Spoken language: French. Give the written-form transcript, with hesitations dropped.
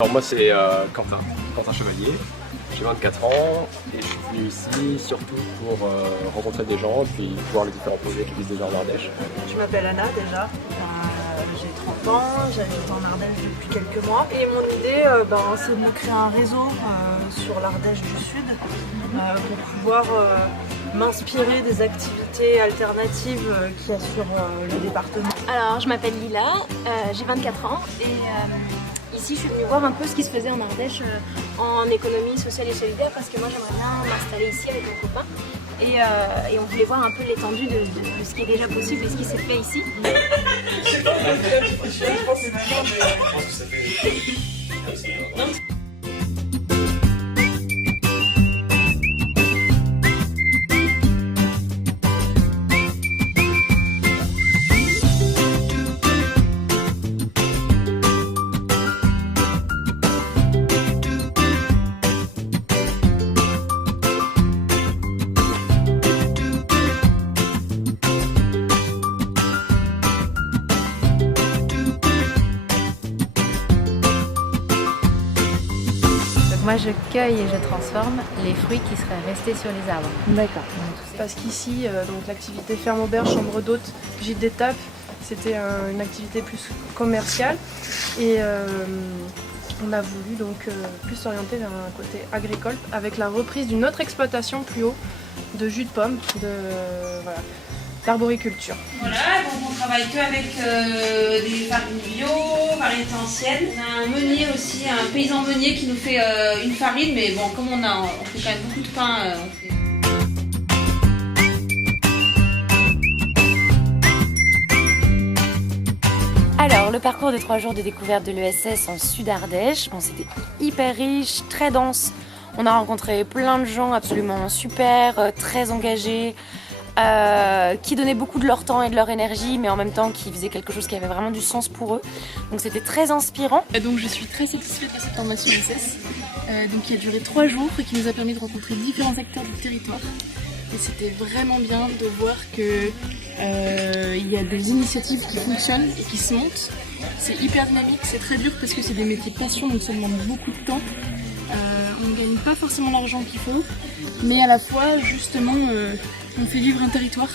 Alors moi c'est Quentin Chevalier, j'ai 24 ans et je suis venu ici surtout pour rencontrer des gens puis voir les différents projets qui existent déjà en Ardèche. Je m'appelle Anna déjà, j'ai 30 ans, j'habite en Ardèche depuis quelques mois et mon idée c'est de me créer un réseau sur l'Ardèche du Sud pour pouvoir m'inspirer des activités alternatives qu'il y a sur le département. Alors je m'appelle Lila, j'ai 24 ans et ici je suis venue voir un peu ce qui se faisait en Ardèche en économie sociale et solidaire parce que moi j'aimerais bien m'installer ici avec mon copain et on voulait voir un peu l'étendue de ce qui est déjà possible et ce qui s'est fait ici. Moi je cueille et je transforme les fruits qui seraient restés sur les arbres. D'accord. Parce qu'ici, donc l'activité ferme auberge, chambre d'hôte, gîte d'étape, c'était une activité plus commerciale et on a voulu donc plus s'orienter vers un côté agricole avec la reprise d'une autre exploitation plus haut de jus de pomme, d'arboriculture. Voilà, donc on travaille que avec des farines bio, variétés anciennes. On a un meunier aussi, un paysan meunier qui nous fait une farine, mais bon, comme on fait quand même beaucoup de pain, on fait... Alors, le parcours de 3 jours de découverte de l'ESS en Sud-Ardèche, c'était hyper riche, très dense. On a rencontré plein de gens absolument super, très engagés, qui donnaient beaucoup de leur temps et de leur énergie, mais en même temps qui faisaient quelque chose qui avait vraiment du sens pour eux. Donc c'était très inspirant. Donc je suis très satisfaite de cette formation ESS, qui a duré 3 jours et qui nous a permis de rencontrer différents acteurs du territoire. Et c'était vraiment bien de voir que il y a des initiatives qui fonctionnent et qui se montent. C'est hyper dynamique, c'est très dur parce que c'est des métiers de passion, donc ça demande beaucoup de temps. On ne gagne pas forcément l'argent qu'il faut, mais à la fois justement on fait vivre un territoire.